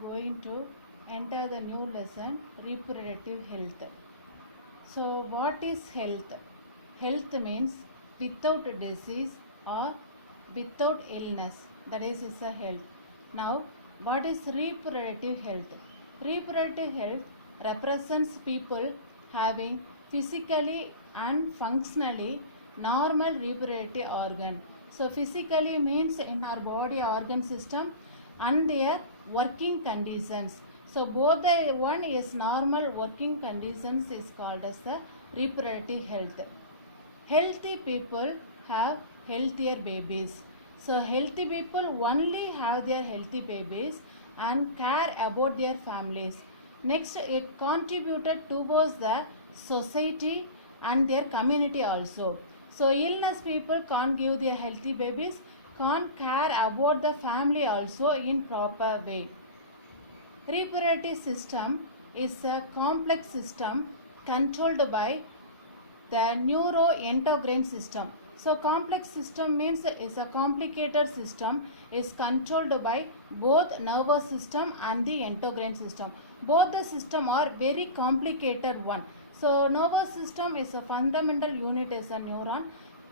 going to enter the new lesson, reproductive health. So what is health? Health means without disease or without illness. That is a health. Now what is reproductive health? Reproductive health represents people having physically and functionally normal reproductive organ. So physically means in our body organ system and their working conditions. So both the one is normal working conditions is called as the reproductive health. Healthy people have healthier babies. So healthy people only have their healthy babies and care about their families. Next, it contributed towards the society and their community also. So illness people can't give their healthy babies, can't care about the family also in proper way. Reproductive system is a complex system controlled by the neuroendocrine system. So complex system means is a complicated system, is controlled by both nervous system and the endocrine system. Both the system are very complicated one. So nervous system is a fundamental unit is a neuron.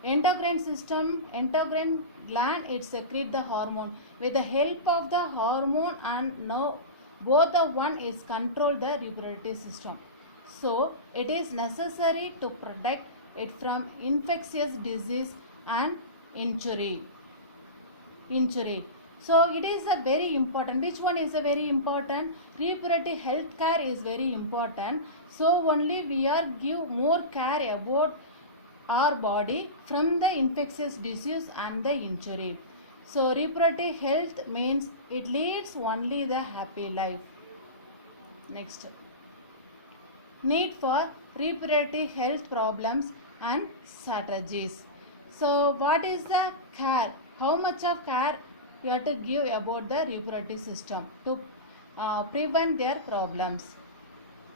Endocrine system, endocrine gland, it secretes the hormone. With the help of the hormone and nerve, both the one is control the reproductive system. So it is necessary to protect it from infectious disease and injury. So it is a very important. Which one is a very important? Reproductive health care is very important. So only we are give more care about our body from the infectious disease and the injury. So reproductive health means it leads only the happy life. Next. Need for reproductive health problems and strategies. So what is the care? How much of care you have to give about the reproductive system to prevent their problems?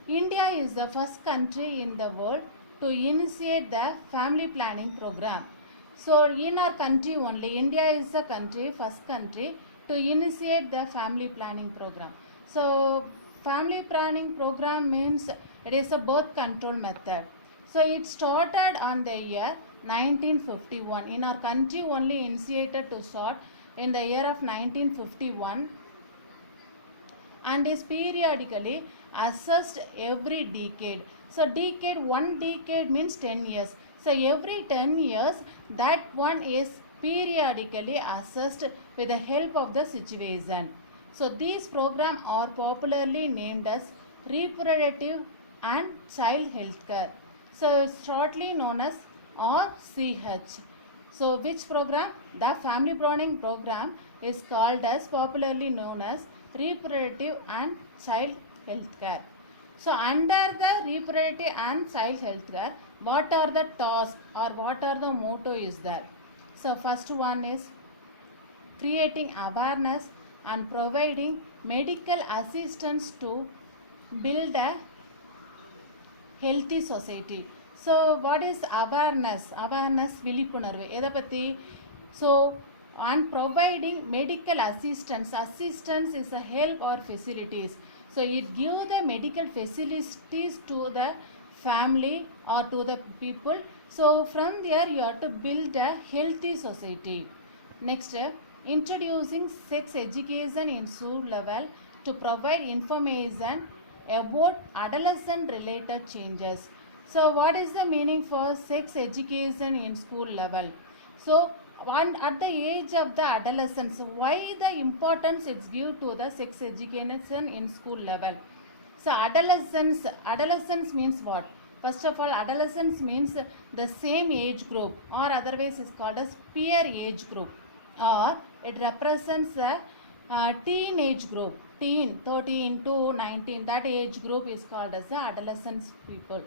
India is the first country in the world to initiate the family planning program. So in our country only, India is the country, first country to initiate the family planning program. So family planning program means it is a birth control method. So it started on the year 1951. In our country only initiated to start in the year of 1951 and is periodically assessed every decade. So one decade means 10 years. So every 10 years that one is periodically assessed with the help of the situation. So these programs are popularly named as reproductive and child health care. So shortly known as RCH. So which program? The family planning program is called as popularly known as reproductive and child health care. So under the reproductive and child health care, what are the tasks or what are the motto is there? So first one is creating awareness and providing medical assistance to build a healthy society. So what is awareness? Awareness விழிப்புணர்வு எதை பற்றி? So and providing medical assistance. Assistance is a help or facilities. So it gives the medical facilities to the family or to the people. So from there you have to build a healthy society. Next, introducing sex education in school level to provide information about adolescent related changes. So what is the meaning for sex education in school level? So at the age of the adolescence, why the importance it's give to the sex education in school level? So adolescence means what? First of all, adolescence means the same age group or otherwise is called as peer age group, or it represents a teenage group. Teen 13 to 19, that age group is called as the adolescent people.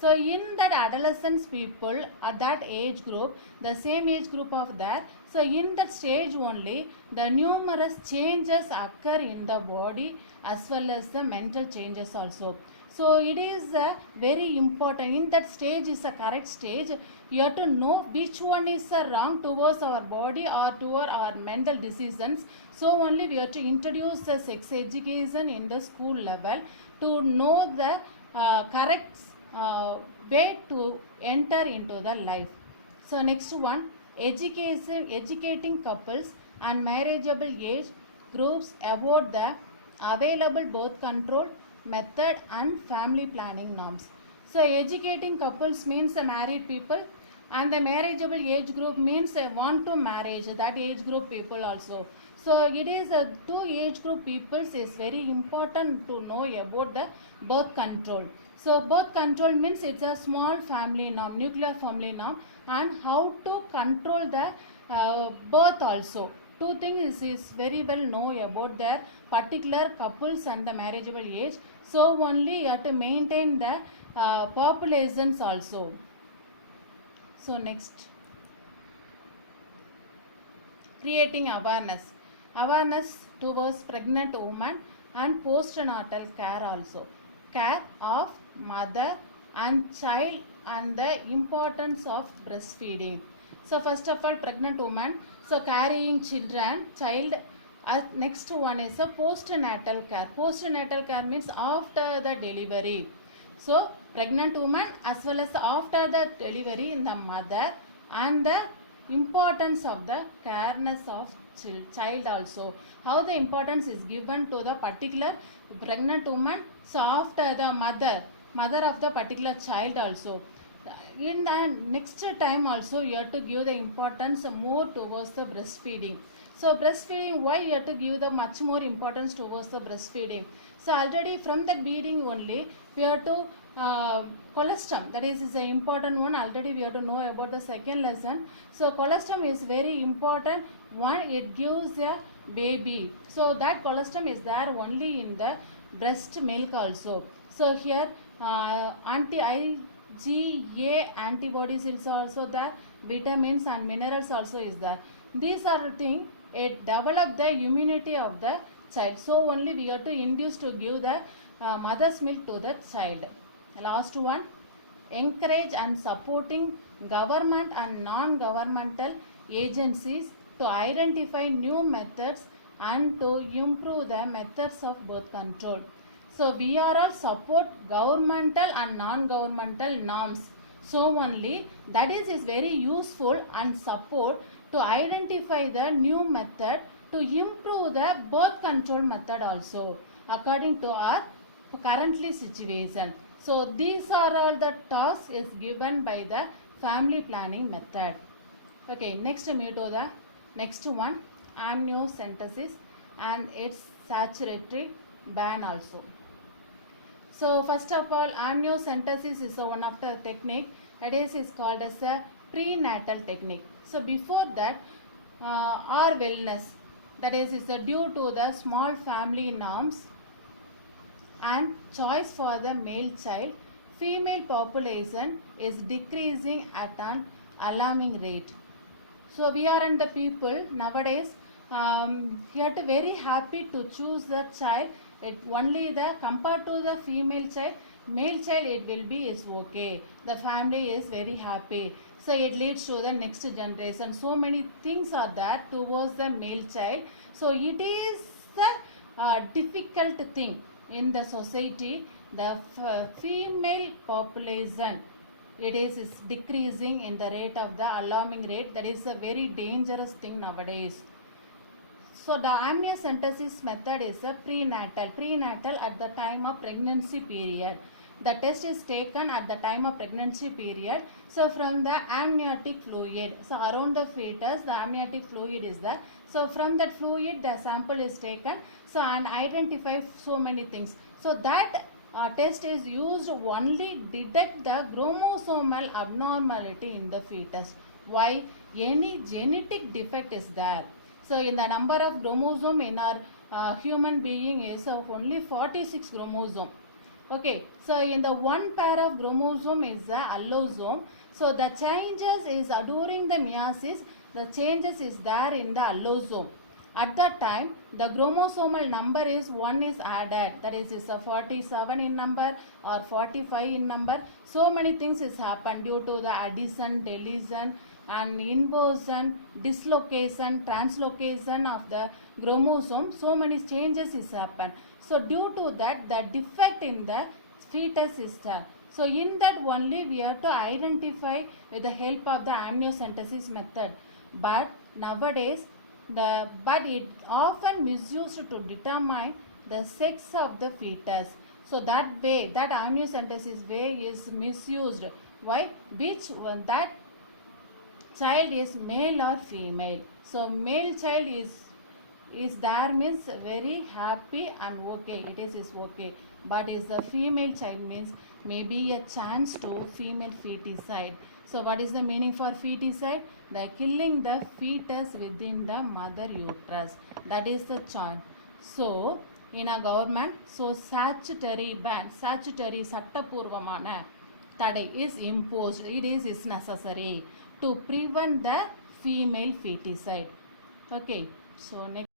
So in that adolescence people at that age group, the same age group of that, so in that stage only the numerous changes occur in the body as well as the mental changes also. So it is very important. In that stage is a correct stage. You have to know which one is wrong towards our body or toward our mental decisions. So only we have to introduce the sex education in the school level to know the correct way to enter into the life. So next one, educating couples and marriageable age groups about the available birth control method and family planning norms. So educating couples means the married people, and the marriageable age group means want to marriage, that age group people also. So it is two age group peoples is very important to know about the birth control. So birth control means it's a small family norm, nuclear family norm, and how to control the birth also. Two things is very well know about their particular couples and the marriageable age. So only you have to maintain the populations also. So next, creating awareness towards pregnant women and postnatal care also, care of mother and child and the importance of breastfeeding. So first of all, pregnant woman, so carrying child. Next one is a postnatal care. Postnatal care means after the delivery. So pregnant woman as well as after the delivery in the mother, and the importance of the careness of child also. How the importance is given to the particular pregnant woman, so after the mother of the particular child also. In the next time also you have to give the importance more towards the breastfeeding. So breastfeeding, why you have to give the much more importance towards the breastfeeding? So already from that beating only we have to colostrum, that is an important one. Already we have to know about the second lesson. So colostrum is very important one, it gives a baby. So that colostrum is there only in the breast milk also. So here IgA antibodies is also there, vitamins and minerals also is there. These are the things it develop the immunity of the child. So only we have to induce to give the mother's milk to the child. Last one, encourage and supporting government and non-governmental agencies to identify new methods and to improve the methods of birth control. So we are all support governmental and non-governmental norms. So only that is very useful and support to identify the new method to improve the birth control method also according to our currently situation. So these are all the tasks is given by the family planning method. Okay, next move to the next one, amniocentesis and its saturatory ban also. So first of all, amniocentesis is one of the technique, that is called as a prenatal technique. So before that, our wellness, that is due to the small family norms and choice for the male child, female population is decreasing at an alarming rate. So we are in the people nowadays, you are very happy to choose the child. It only the compared to the female child, male child it will be is okay. The family is very happy. So it leads to the next generation. So many things are there towards the male child. So it is a difficult thing in the society. The female population, it is decreasing in the rate of the alarming rate. That is a very dangerous thing nowadays. So the amniocentesis method is a prenatal at the time of pregnancy period. The test is taken at the time of pregnancy period. So from the amniotic fluid, so around the fetus the amniotic fluid is there. So from that fluid the sample is taken, so and identify so many things. So that test is used only detect the chromosomal abnormality in the fetus. Why? Any genetic defect is there. So in the number of chromosome in our human being is of only 46 chromosome. Okay, so in the one pair of chromosome is the allosome. So the changes is during the meiosis, the changes is there in the allosome. At that time, the chromosomal number is 1 is added. That is a 47 in number or 45 in number. So many things is happened due to the addition, deletion and inversion, dislocation, translocation of the chromosome. So many changes is happened. So due to that, the defect in the fetus is there. So in that only we have to identify with the help of the amniocentesis method. But nowadays, but it often misused to determine the sex of the fetus. So that way, that amniocentesis way is misused. Why? Which one that child is male or female. So male child is there means very happy and okay, it is okay. But is the female child means maybe a chance to female feticide. So what is the meaning for feticide? The killing the fetus within the mother uterus. That is the child. So in a government, so statutory ban, statutory சட்டபூர்வமான தடை is imposed. It is necessary to prevent the female feticide. Okay, so next.